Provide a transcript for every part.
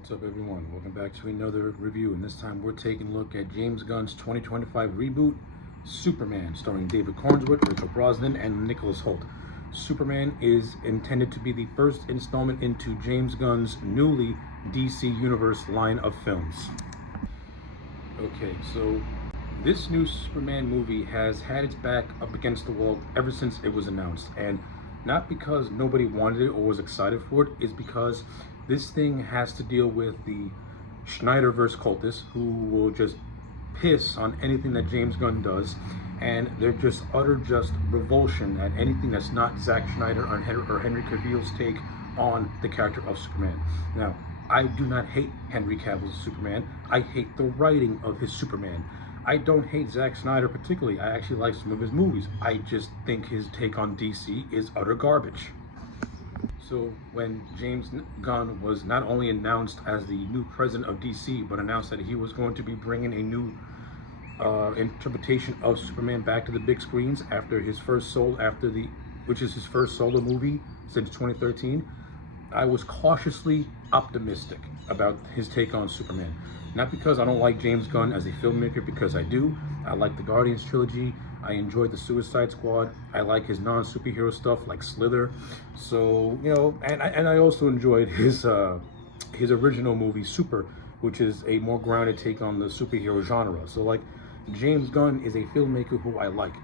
What's up, everyone? Welcome back to another review, and this time we're taking a look at James Gunn's 2025 reboot, Superman, starring David Cornswith, Rachel Brosnan, and Nicholas Hoult. Superman is intended to be the first installment into James Gunn's newly DC Universe line of films. Okay, so this new Superman movie has had its back up against the wall ever since it was announced, and not because nobody wanted it or was excited for it, is because this thing has to deal with the Snyderverse cultists who will just piss on anything that James Gunn does, and they're just utter revulsion at anything that's not Zack Snyder or Henry Cavill's take on the character of Superman. Now, I do not hate Henry Cavill's Superman. I hate the writing of his Superman. I don't hate Zack Snyder particularly. I actually like some of his movies. I just think his take on DC is utter garbage. So when James Gunn was not only announced as the new president of DC, but announced that he was going to be bringing a new interpretation of Superman back to the big screens after his first which is his first solo movie since 2013, I was cautiously optimistic about his take on Superman. Not because I don't like James Gunn as a filmmaker, because I do. I like the Guardians trilogy. I enjoyed the Suicide Squad. I like his non-superhero stuff like Slither. So, and I also enjoyed his original movie Super, which is a more grounded take on the superhero genre. So like, James Gunn is a filmmaker who I like.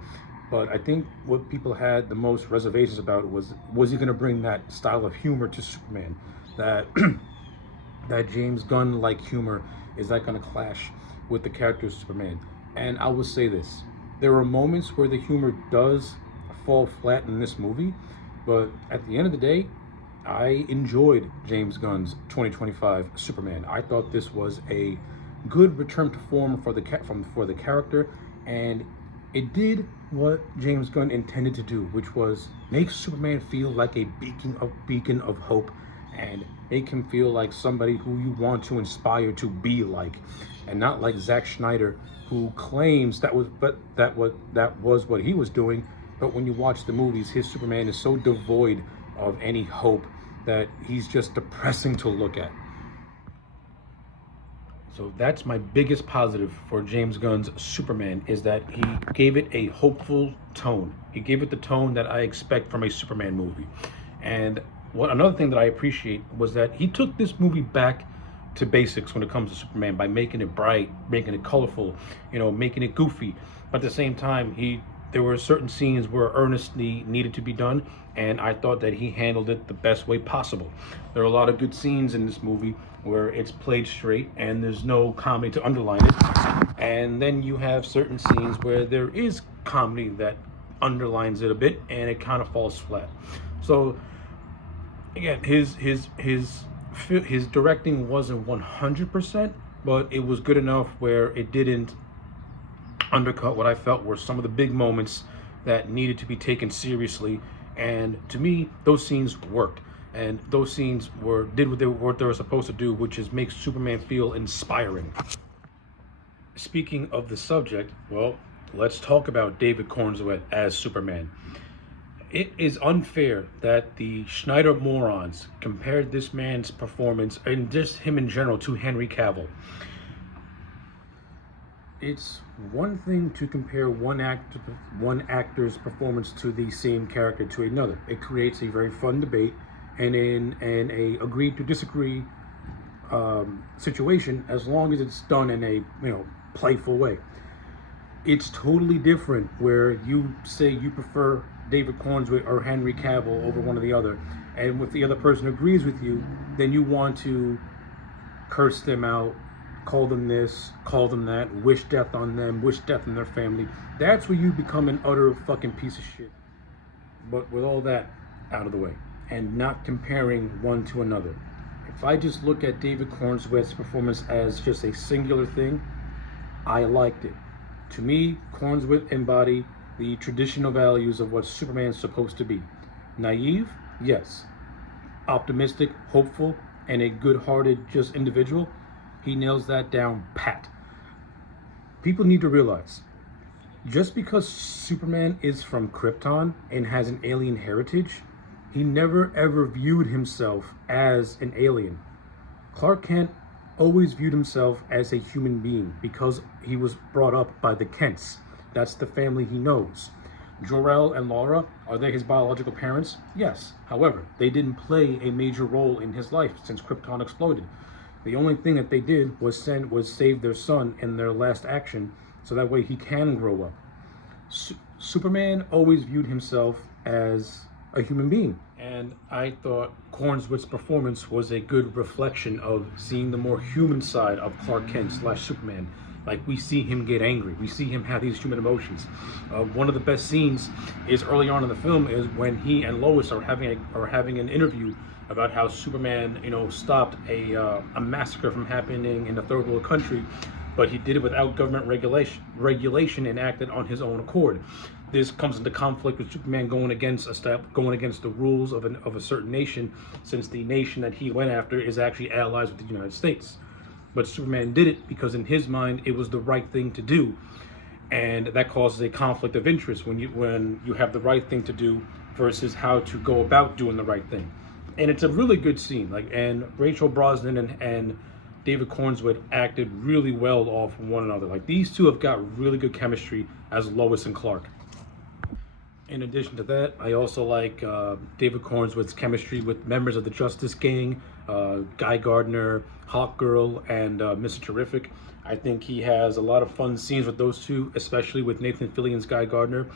But I think what people had the most reservations about was he going to bring that style of humor to Superman? That that James Gunn-like humor, is that going to clash with the character of Superman? And I will say this. There are moments where the humor does fall flat in this movie, but at the end of the day, I enjoyed James Gunn's 2025 Superman. I thought this was a good return to form for the character, and it did what James Gunn intended to do, which was make Superman feel like a beacon of hope, and make him feel like somebody who you want to inspire to be like, and not like Zack Snyder, who claims that was what he was doing. But when you watch the movies, his Superman is so devoid of any hope that he's just depressing to look at. So that's my biggest positive for James Gunn's Superman, is that he gave it a hopeful tone. He gave it the tone that I expect from a Superman movie. And another thing that I appreciate was that he took this movie back to basics when it comes to Superman by making it bright, making it colorful, making it goofy. But at the same time, there were certain scenes where earnestly needed to be done, and I thought that he handled it the best way possible. There are a lot of good scenes in this movie where it's played straight and there's no comedy to underline it. And then you have certain scenes where there is comedy that underlines it a bit and it kind of falls flat. So again, his directing wasn't 100%, but it was good enough where it didn't undercut what I felt were some of the big moments that needed to be taken seriously. And to me, those scenes worked, and those scenes did what they were supposed to do, which is make Superman feel inspiring. Speaking of the subject, well, let's talk about David Cornswith as Superman. It is unfair that the Snyder morons compared this man's performance, and just him in general, to Henry Cavill. It's one thing to compare one actor's performance to the same character to another. It creates a very fun debate, and in a agree to disagree situation, as long as it's done in a playful way. It's totally different where you say you prefer David Cornswith or Henry Cavill over one or the other, and if the other person agrees with you, then you want to curse them out, call them this, call them that, wish death on them, wish death on their family. That's where you become an utter fucking piece of shit. But with all that out of the way, and not comparing one to another, if I just look at David Cornswith's performance as just a singular thing, I liked it. To me, Cornswith embodied the traditional values of what Superman's supposed to be. Naive, yes. Optimistic, hopeful, and a good-hearted just individual. He nails that down pat. People need to realize, just because Superman is from Krypton and has an alien heritage, he never ever viewed himself as an alien. Clark Kent always viewed himself as a human being because he was brought up by the Kents. That's the family he knows. Jor-El and Laura, are they his biological parents? Yes. However, they didn't play a major role in his life since Krypton exploded. The only thing that they did was save their son in their last action, so that way he can grow up. Superman always viewed himself as a human being, and I thought Cornswit's performance was a good reflection of seeing the more human side of Clark Kent / Superman. Like, we see him get angry, we see him have these human emotions. One of the best scenes is early on in the film is when he and Lois are having an interview about how Superman, stopped a massacre from happening in a third world country, but he did it without government regulation and acted on his own accord. This comes into conflict with Superman going against the rules of a certain nation, since the nation that he went after is actually allies with the United States. But Superman did it because in his mind it was the right thing to do, and that causes a conflict of interest when you have the right thing to do versus how to go about doing the right thing. And it's a really good scene. And Rachel Brosnahan and David Cornswit acted really well off one another. Like, these two have got really good chemistry as Lois and Clark. In addition to that, I also like David Cornswit's chemistry with members of the Justice Gang, Guy Gardner, Hawkgirl, and Mr. Terrific. I think he has a lot of fun scenes with those two, especially with Nathan Fillion's Guy Gardner.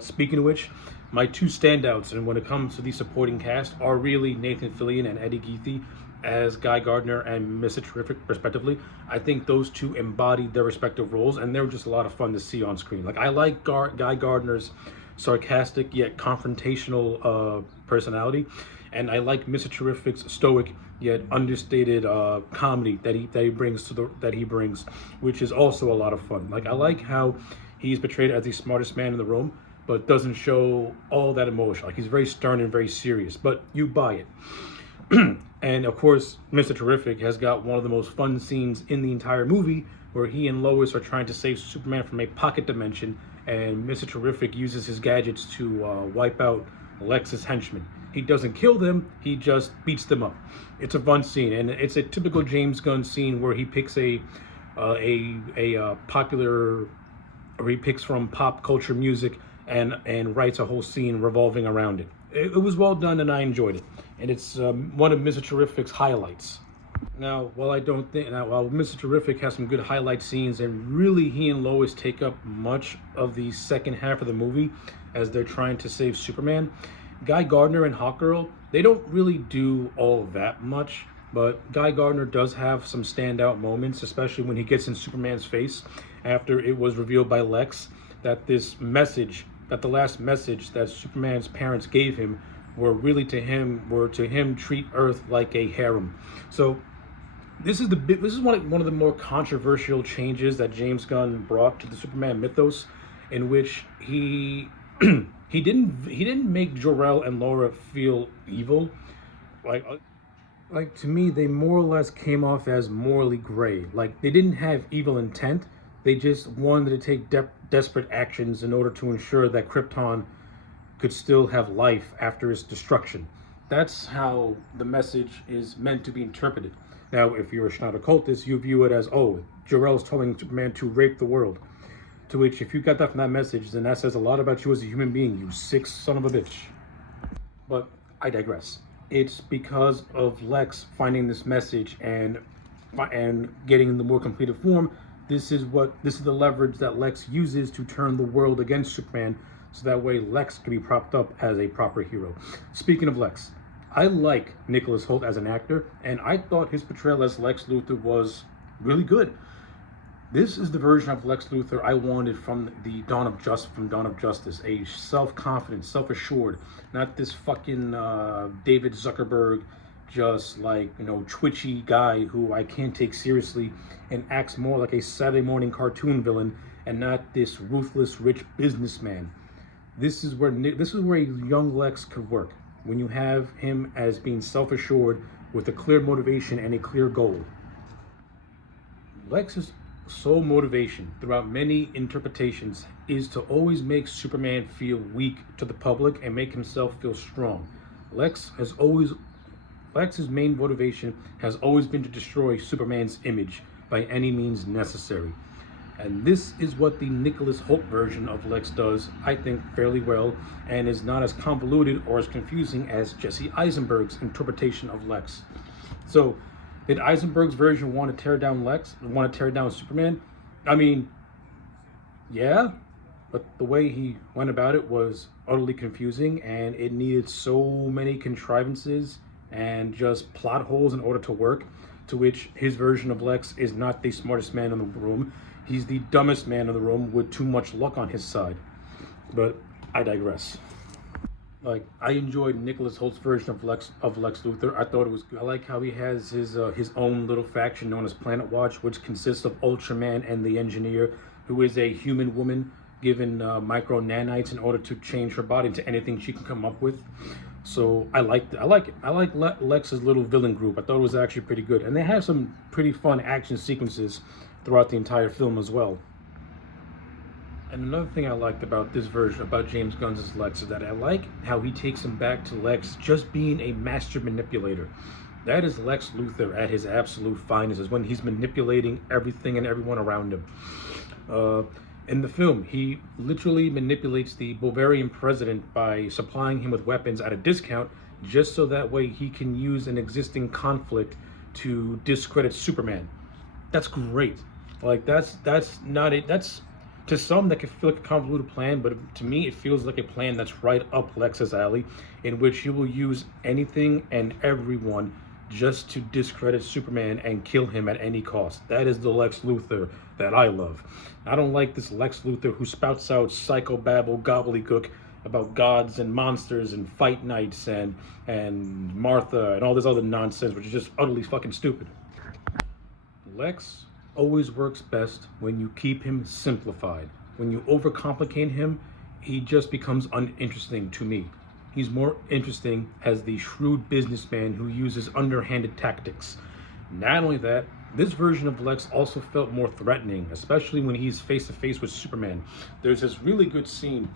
Speaking of which, my two standouts, and when it comes to the supporting cast, are really Nathan Fillion and Eddie Geethie as Guy Gardner and Mr. Terrific, respectively. I think those two embodied their respective roles, and they were just a lot of fun to see on screen. Like, I like Guy Gardner's sarcastic yet confrontational personality, and I like Mr. Terrific's stoic yet understated comedy that he brings, which is also a lot of fun. Like, I like how he's portrayed as the smartest man in the room, but doesn't show all that emotion. Like, he's very stern and very serious, but you buy it. And of course, Mr. Terrific has got one of the most fun scenes in the entire movie, where he and Lois are trying to save Superman from a pocket dimension, and Mr. Terrific uses his gadgets to wipe out Lex's henchmen. He doesn't kill them, he just beats them up. It's a fun scene, and it's a typical James Gunn scene where he picks he picks from pop culture music and writes a whole scene revolving around it. It was well done, and I enjoyed it. And it's one of Mr. Terrific's highlights. Now, while Mr. Terrific has some good highlight scenes, and really he and Lois take up much of the second half of the movie as they're trying to save Superman, Guy Gardner and Hawkgirl, they don't really do all that much, but Guy Gardner does have some standout moments, especially when he gets in Superman's face after it was revealed by Lex that the last message that Superman's parents gave him were to him treat Earth like a harem. So this is one of the more controversial changes that James Gunn brought to the Superman mythos, in which he didn't make Jor-El and Laura feel evil. Like, to me, they more or less came off as morally gray. Like, they didn't have evil intent. They just wanted to take desperate actions in order to ensure that Krypton could still have life after its destruction. That's how the message is meant to be interpreted. Now, if you're a Schneider cultist, you view it as, Jor-El's telling Superman to rape the world. To which, if you got that from that message, then that says a lot about you as a human being, you sick son of a bitch. But I digress. It's because of Lex finding this message and getting the more completed form. This is the leverage that Lex uses to turn the world against Superman, so that way Lex can be propped up as a proper hero. Speaking of Lex, I like Nicholas Hoult as an actor, and I thought his portrayal as Lex Luthor was really good. This is the version of Lex Luthor I wanted from Dawn of Justice. A self-confident, self-assured, not this fucking David Zuckerberg, just twitchy guy who I can't take seriously and acts more like a Saturday morning cartoon villain, and not this ruthless rich businessman. This is where a young Lex could work, when you have him as being self-assured with a clear motivation and a clear goal. Lex's sole motivation throughout many interpretations is to always make Superman feel weak to the public and make himself feel strong. Lex has always Lex's main motivation has always been to destroy Superman's image by any means necessary. And this is what the Nicholas Hoult version of Lex does, I think, fairly well, and is not as convoluted or as confusing as Jesse Eisenberg's interpretation of Lex. So, did Eisenberg's version want to tear down Lex? Want to tear down Superman? I mean, yeah, but the way he went about it was utterly confusing, and it needed so many contrivances and just plot holes in order to work, to which his version of Lex is not the smartest man in the room. He's the dumbest man in the room with too much luck on his side. But I digress. Like, I enjoyed Nicholas Holt's version of Lex Luthor. I thought it was good. I like how he has his own little faction known as Planet Watch, which consists of Ultraman and the Engineer, who is a human woman given micro nanites in order to change her body into anything she can come up with. So I like it. I like Lex's little villain group. I thought it was actually pretty good, and they have some pretty fun action sequences throughout the entire film as well. And another thing I liked about this version, about James Gunn's Lex, is that I like how he takes him back to Lex just being a master manipulator. That is Lex Luthor at his absolute finest, is when he's manipulating everything and everyone around him. In the film, he literally manipulates the Bavarian president by supplying him with weapons at a discount, just so that way he can use an existing conflict to discredit Superman. That's great. Like, that's not it. That's, to some, that can feel like a convoluted plan, but to me, it feels like a plan that's right up Lex's alley, in which he will use anything and everyone just to discredit Superman and kill him at any cost. That is the Lex Luthor that I love. I don't like this Lex Luthor who spouts out psychobabble gobbledygook about gods and monsters and fight nights and Martha and all this other nonsense, which is just utterly fucking stupid. Lex always works best when you keep him simplified. When you overcomplicate him, he just becomes uninteresting to me. He's more interesting as the shrewd businessman who uses underhanded tactics. Not only that, this version of Lex also felt more threatening, especially when he's face to face with Superman. There's this really good scene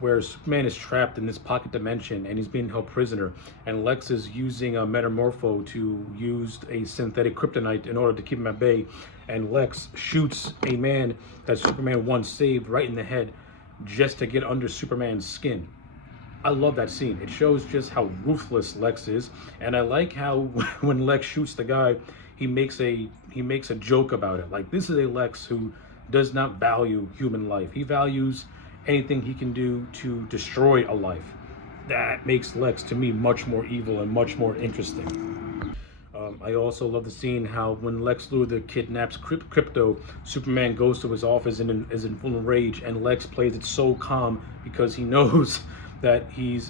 where Superman is trapped in this pocket dimension and he's being held prisoner, and Lex is using a Metamorpho to use a synthetic kryptonite in order to keep him at bay, and Lex shoots a man that Superman once saved right in the head just to get under Superman's skin. I love that scene. It shows just how ruthless Lex is, and I like how when Lex shoots the guy, he makes a joke about it. Like, this is a Lex who does not value human life. He values anything he can do to destroy a life. That makes Lex, to me, much more evil and much more interesting. I also love the scene how when Lex Luthor kidnaps Crypto, Superman goes to his office and is in full rage, and Lex plays it so calm because he knows that he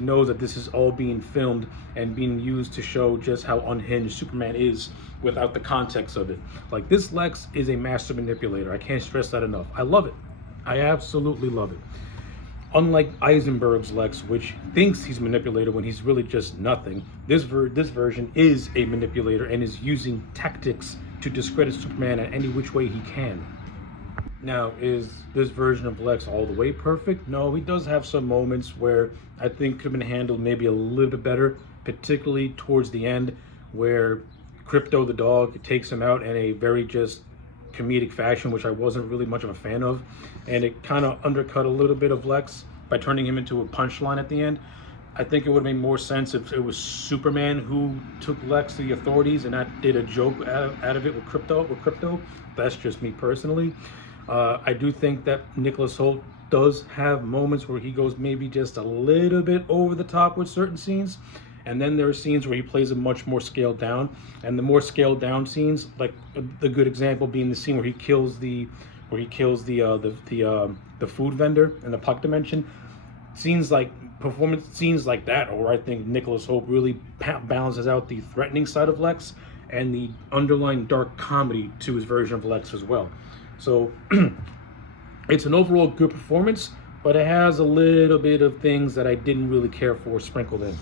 knows that this is all being filmed and being used to show just how unhinged Superman is without the context of it. Like, this Lex is a master manipulator. I can't stress that enough. I love it. I absolutely love it. Unlike Eisenberg's Lex, which thinks he's a manipulator when he's really just nothing, this version is a manipulator and is using tactics to discredit Superman in any which way he can. Now, is this version of Lex all the way perfect? No, he does have some moments where I think could have been handled maybe a little bit better, particularly towards the end, where Crypto the dog takes him out in a very just comedic fashion, which I wasn't really much of a fan of, and it kind of undercut a little bit of Lex by turning him into a punchline at the end. I think it would have made more sense if it was Superman who took Lex to the authorities and not did a joke out of it with Crypto. That's just me personally. I do think that Nicholas Hoult does have moments where he goes maybe just a little bit over the top with certain scenes, and then there are scenes where he plays it much more scaled down. And the more scaled down scenes, like the good example being the scene where he kills the food vendor in the puck dimension. Performance scenes like that, or I think Nicholas Hoult really balances out the threatening side of Lex and the underlying dark comedy to his version of Lex as well. So it's an overall good performance, but it has a little bit of things that I didn't really care for sprinkled in.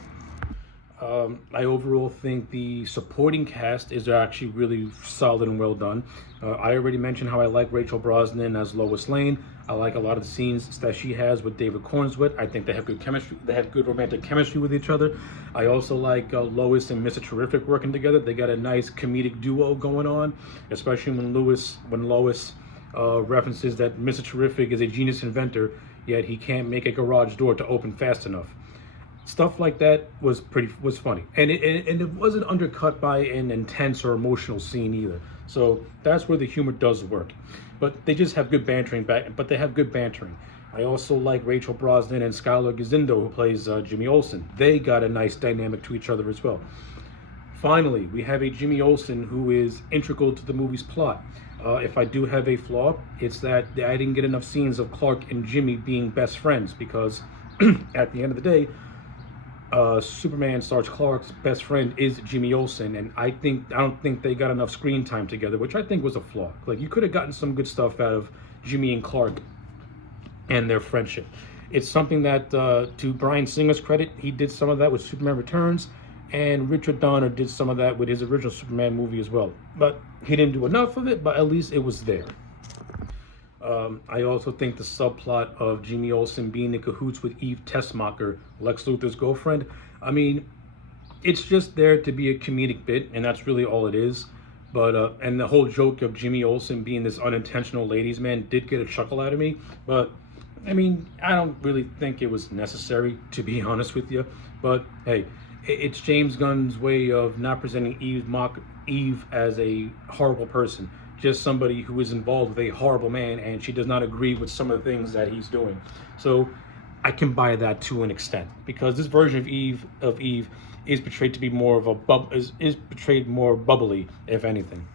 I overall think the supporting cast is actually really solid and well done. I already mentioned how I like Rachel Brosnahan as Lois Lane. I like a lot of the scenes that she has with David Cornswet. I think they have good chemistry. They have good romantic chemistry with each other. I also like Lois and Mr. Terrific working together. They got a nice comedic duo going on, especially when Lois references that Mr. Terrific is a genius inventor, yet he can't make a garage door to open fast enough. Stuff like that was funny, and it wasn't undercut by an intense or emotional scene either. So that's where the humor does work. But they just have good bantering back. But they have good bantering. I also like Rachel Brosnahan and Skylar Gazindo, who plays Jimmy Olsen. They got a nice dynamic to each other as well. Finally, we have a Jimmy Olsen who is integral to the movie's plot. If I do have a flaw, it's that I didn't get enough scenes of Clark and Jimmy being best friends, because at the end of the day, Superman Sarge Clark's best friend is Jimmy Olsen, and I don't think they got enough screen time together, which I think was a flaw. Like, you could have gotten some good stuff out of Jimmy and Clark and their friendship. It's something that, to Bryan Singer's credit, he did some of that with Superman Returns, and Richard Donner did some of that with his original Superman movie as well. But he didn't do enough of it, but at least it was there. I also think the subplot of Jimmy Olsen being in cahoots with Eve Tessmacher, Lex Luthor's girlfriend, I mean, it's just there to be a comedic bit, and that's really all it is. But and the whole joke of Jimmy Olsen being this unintentional ladies' man did get a chuckle out of me. But I mean, I don't really think it was necessary, to be honest with you. But hey, it's James Gunn's way of not presenting Eve as a horrible person, just somebody who is involved with a horrible man, and she does not agree with some of the things that he's doing. So I can buy that to an extent, because this version of Eve is portrayed to be more of a is portrayed more bubbly, if anything.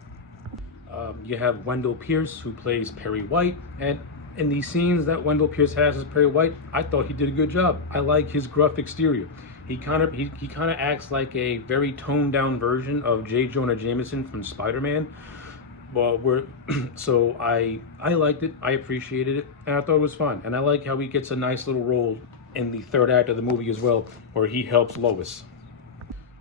You have Wendell Pierce, who plays Perry White, and in the scenes that Wendell Pierce has as Perry White, I thought he did a good job. I like his gruff exterior. He kind of acts like a very toned down version of J. Jonah Jameson from Spider-Man. Well, so I liked it, I appreciated it, and I thought it was fun. And I like how he gets a nice little role in the third act of the movie as well, where he helps Lois.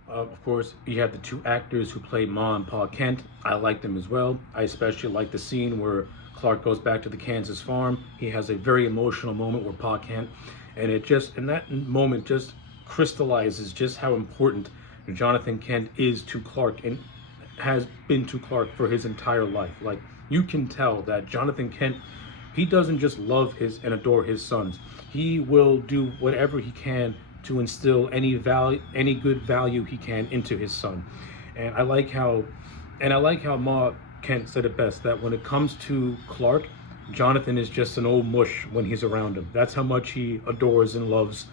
Of course, you have the two actors who play Ma and Pa Kent. I like them as well. I especially like the scene where Clark goes back to the Kansas farm. He has a very emotional moment where Pa Kent, and that moment just crystallizes just how important Jonathan Kent is to Clark, and has been to Clark for his entire life. Like, you can tell that Jonathan Kent, he doesn't just love and adore his sons. He will do whatever he can to instill any good value he can into his son. And I like how Ma Kent said it best, that when it comes to Clark, Jonathan is just an old mush when he's around him. That's how much he adores and loves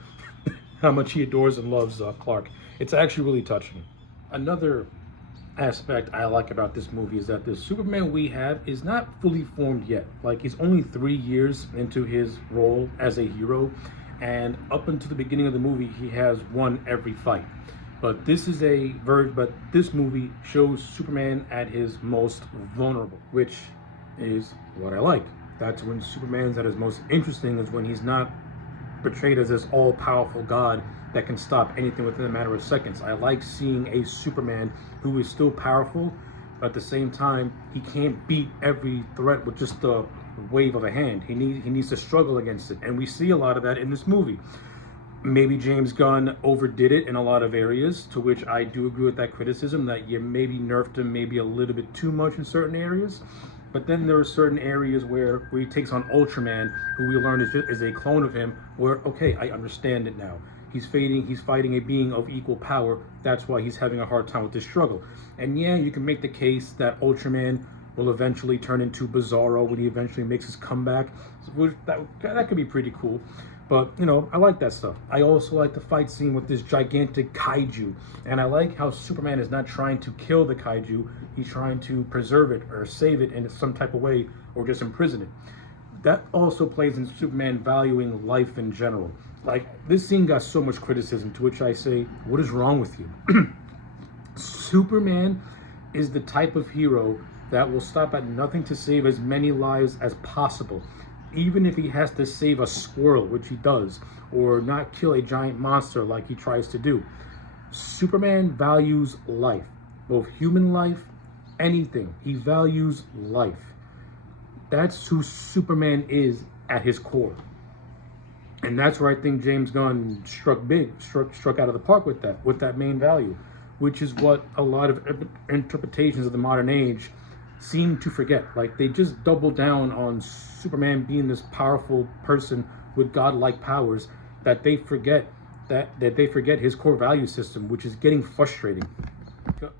Clark. It's actually really touching. Another aspect I like about this movie is that the Superman we have is not fully formed yet. Like, he's only 3 years into his role as a hero, and up until the beginning of the movie, he has won every fight. But this movie shows Superman at his most vulnerable, which is what I like. That's when Superman's at his most interesting, is when he's not portrayed as this all-powerful god that can stop anything within a matter of seconds. I like seeing a Superman who is still powerful, but at the same time, he can't beat every threat with just a wave of a hand. He needs to struggle against it, and we see a lot of that in this movie. Maybe James Gunn overdid it in a lot of areas, to which I do agree with that criticism, that you maybe nerfed him maybe a little bit too much in certain areas. But then there are certain areas where he takes on Ultraman, who we learn is a clone of him, where, okay, I understand it now. He's fighting a being of equal power. That's why he's having a hard time with this struggle. And yeah, you can make the case that Ultraman will eventually turn into Bizarro when he eventually makes his comeback. So that could be pretty cool. But, you know, I like that stuff. I also like the fight scene with this gigantic kaiju. And I like how Superman is not trying to kill the kaiju. He's trying to preserve it or save it in some type of way, or just imprison it. That also plays in Superman valuing life in general. Like, this scene got so much criticism, to which I say, what is wrong with you? Superman is the type of hero that will stop at nothing to save as many lives as possible, even if he has to save a squirrel, which he does, or not kill a giant monster like he tries to do. Superman values life, both human life, anything. He values life. That's who Superman is at his core. And that's where I think James Gunn struck out of the park with that main value, which is what a lot of interpretations of the modern age seem to forget. Like, they just double down on Superman being this powerful person with godlike powers, that they forget his core value system, which is getting frustrating.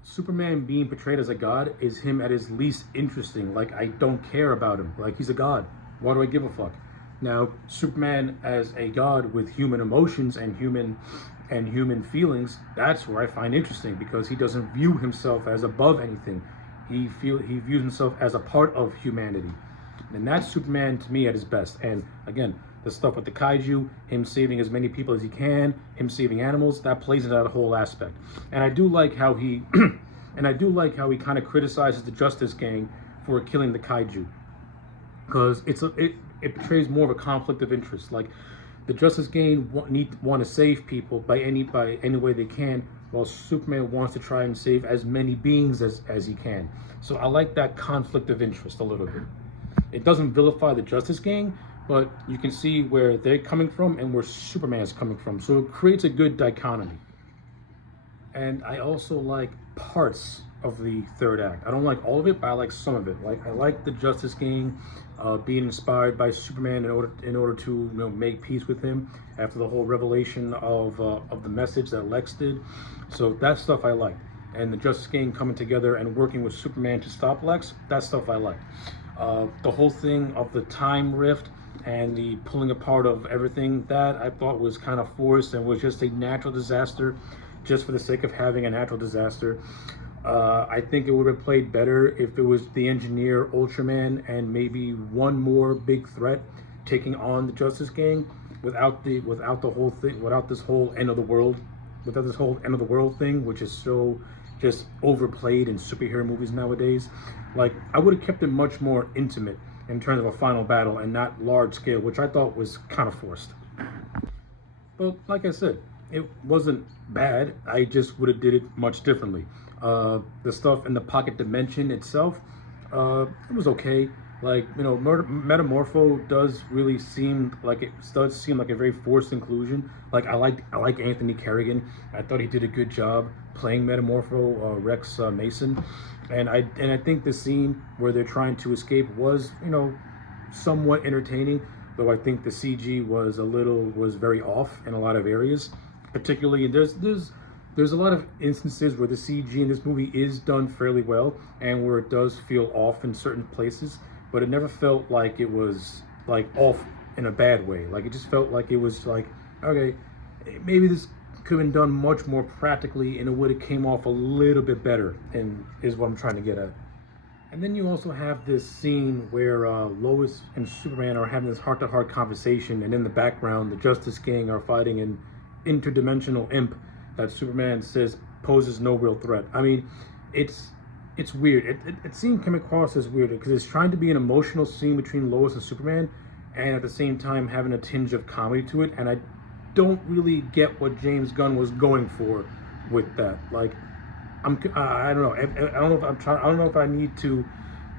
Superman being portrayed as a god is him at his least interesting. Like, I don't care about him. Like, he's a god. Why do I give a fuck? Now, Superman as a god with human emotions and human feelings, that's where I find interesting, because he doesn't view himself as above anything. He views himself as a part of humanity. And that's Superman to me at his best. And again, the stuff with the kaiju, him saving as many people as he can, him saving animals, that plays into that whole aspect. And I do like how he kind of criticizes the Justice Gang for killing the kaiju, because it portrays more of a conflict of interest. Like, the Justice Gang want to save people by any way they can, while Superman wants to try and save as many beings as he can. So I like that conflict of interest a little bit. It doesn't vilify the Justice Gang, but you can see where they're coming from and where Superman is coming from. So it creates a good dichotomy. And I also like parts of the third act. I don't like all of it, but I like some of it. Like, I like the Justice Gang being inspired by Superman in order to, you know, make peace with him after the whole revelation of the message that Lex did. So that stuff I like. And the Justice Gang coming together and working with Superman to stop Lex, that stuff I like. The whole thing of the time rift and the pulling apart of everything, that I thought was kind of forced and was just a natural disaster, just for the sake of having a natural disaster. I think it would have played better if it was the Engineer, Ultraman, and maybe one more big threat taking on the Justice Gang without this whole end of the world thing, which is so just overplayed in superhero movies nowadays. Like, I would have kept it much more intimate in terms of a final battle and not large scale, which I thought was kind of forced. But like I said, it wasn't bad. I just would have did it much differently. The stuff in the pocket dimension itself, it was okay. Like, you know, Metamorpho does seem like a very forced inclusion. Like, I like Anthony Carrigan. I thought he did a good job playing Metamorpho, Rex Mason, and I think the scene where they're trying to escape was, you know, somewhat entertaining. Though I think the CG was very off in a lot of areas. Particularly, there's a lot of instances where the CG in this movie is done fairly well, and where it does feel off in certain places, but it never felt like it was like off in a bad way. Like, it just felt like it was like, okay, maybe this could have been done much more practically, and it would have came off a little bit better, and is what I'm trying to get at. And then you also have this scene where Lois and Superman are having this heart-to-heart conversation, and in the background, the Justice Gang are fighting an interdimensional imp that Superman says poses no real threat. I mean, it's weird. It seemed came across as weird because it's trying to be an emotional scene between Lois and Superman, and at the same time having a tinge of comedy to it. And I don't really get what James Gunn was going for with that. Like, I don't know. I don't know if I need to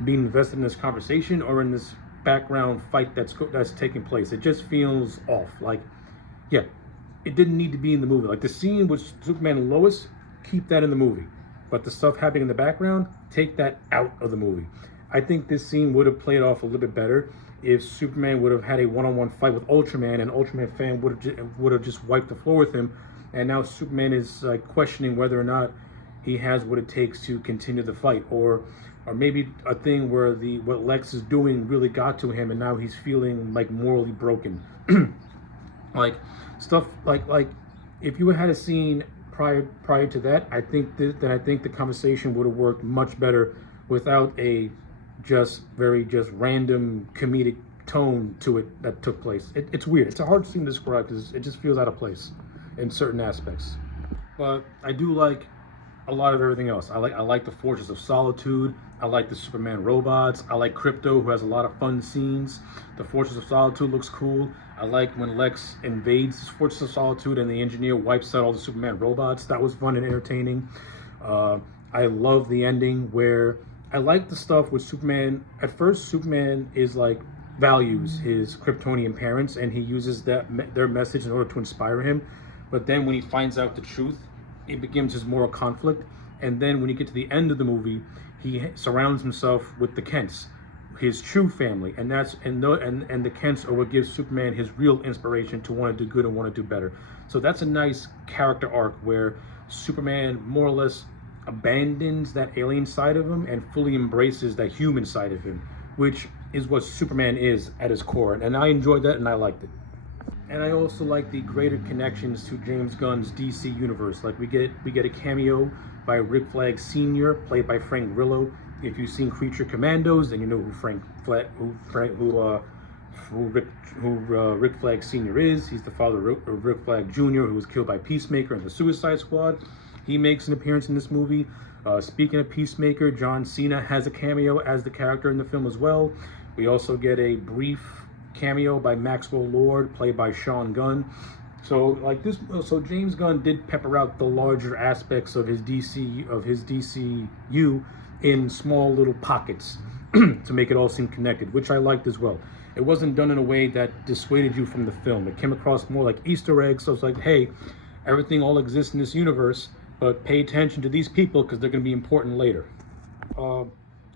be invested in this conversation or in this background fight that's taking place. It just feels off. Like, yeah, it didn't need to be in the movie. Like, the scene with Superman and Lois, keep that in the movie. But the stuff happening in the background, take that out of the movie. I think this scene would have played off a little bit better if Superman would have had a one-on-one fight with Ultraman, and Ultraman fan would have just wiped the floor with him. And now Superman is questioning whether or not he has what it takes to continue the fight, or maybe a thing where what Lex is doing really got to him, and now he's feeling like morally broken. Like, stuff like if you had a scene prior to that, I think the conversation would have worked much better without a just random comedic tone to it that took place. It's weird. It's a hard scene to describe because it just feels out of place in certain aspects. But I do like a lot of everything else. I like the Fortress of Solitude. I like the Superman robots. I like Crypto, who has a lot of fun scenes. The Fortress of Solitude looks cool. I like when Lex invades the Fortress of Solitude and the engineer wipes out all the Superman robots. That was fun and entertaining. I love the ending where I like the stuff with Superman. At first, Superman is like values his Kryptonian parents, and he uses their message in order to inspire him. But then when he finds out the truth, it begins his moral conflict. And then when you get to the end of the movie, he surrounds himself with the Kents, his true family, and the Kents are what gives Superman his real inspiration to want to do good and want to do better. So that's a nice character arc where Superman more or less abandons that alien side of him and fully embraces that human side of him, which is what Superman is at his core. And I enjoyed that and I liked it. And I also like the greater connections to James Gunn's DC universe. Like we get a cameo by Rick Flag Sr., played by Frank Grillo. If you've seen Creature Commandos, then you know who Rick Flag Sr. is. He's the father of Rick Flag Jr., who was killed by Peacemaker in the Suicide Squad. He makes an appearance in this movie. Speaking of Peacemaker, John Cena has a cameo as the character in the film as well. We also get a brief cameo by Maxwell Lord, played by Sean Gunn. So James Gunn did pepper out the larger aspects of his DCU in small little pockets to make it all seem connected, which I liked as well. It wasn't done in a way that dissuaded you from the film. It came across more like Easter eggs. So it's like, hey, everything all exists in this universe, but pay attention to these people because they're going to be important later.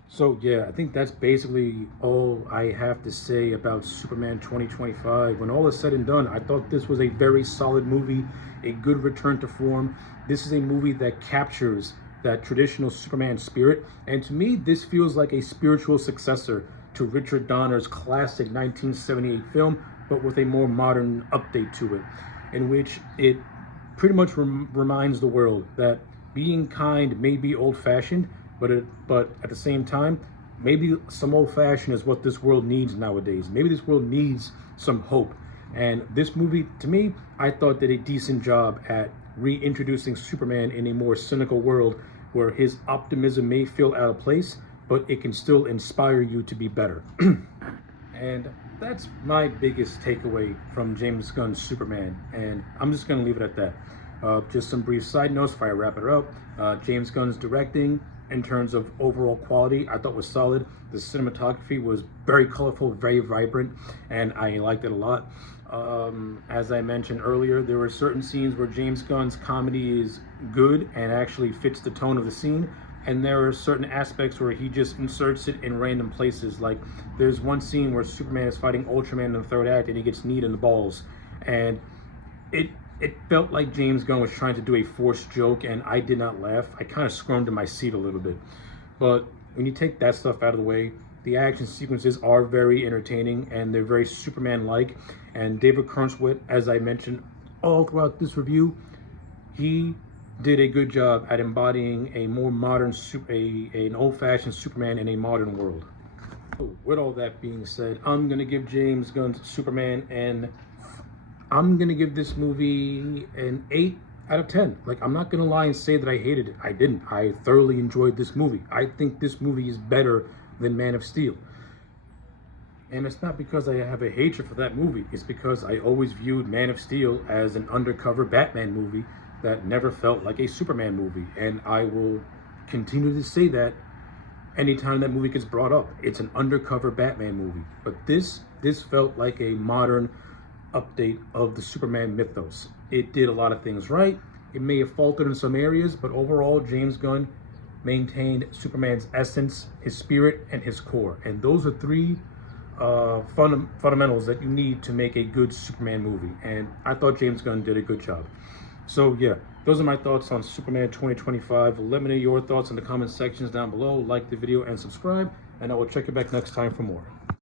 So yeah, I think that's basically all I have to say about Superman 2025. When all is said and done, I thought this was a very solid movie, a good return to form. This is a movie that captures that traditional Superman spirit, and to me, this feels like a spiritual successor to Richard Donner's classic 1978 film, but with a more modern update to it, in which it pretty much reminds the world that being kind may be old-fashioned, but at the same time, maybe some old-fashioned is what this world needs nowadays. Maybe this world needs some hope. And this movie, to me, I thought did a decent job at reintroducing Superman in a more cynical world where his optimism may feel out of place, but it can still inspire you to be better. And that's my biggest takeaway from James Gunn's Superman, and I'm just going to leave it at that. Just some brief side notes before I wrap it up. James Gunn's directing, in terms of overall quality, I thought was solid. The cinematography was very colorful, very vibrant, and I liked it a lot. As I mentioned earlier, there were certain scenes where James Gunn's comedy is good and actually fits the tone of the scene, and there are certain aspects where he just inserts it in random places. Like there's one scene where Superman is fighting Ultraman in the third act and he gets kneed in the balls, and it felt like James Gunn was trying to do a forced joke, and I did not laugh. I kind of squirmed in my seat a little bit. But when you take that stuff out of the way, the action sequences are very entertaining and they're very Superman-like. And David Cornswet, as I mentioned all throughout this review, he did a good job at embodying a more modern, an old-fashioned Superman in a modern world. So with all that being said, I'm gonna give James Gunn's Superman I'm gonna give this movie an 8 out of 10. Like, I'm not gonna lie and say that I hated it. I didn't. I thoroughly enjoyed this movie. I think this movie is better than Man of Steel. And it's not because I have a hatred for that movie. It's because I always viewed Man of Steel as an undercover Batman movie that never felt like a Superman movie. And I will continue to say that anytime that movie gets brought up. It's an undercover Batman movie. But this felt like a modern update of the Superman mythos. It did a lot of things right. It may have faltered in some areas, but overall, James Gunn maintained Superman's essence, his spirit, and his core. And those are three fundamentals that you need to make a good Superman movie. And I thought James Gunn did a good job. So yeah, those are my thoughts on Superman 2025. Let me know your thoughts in the comment sections down below. Like the video and subscribe, and I will check you back next time for more.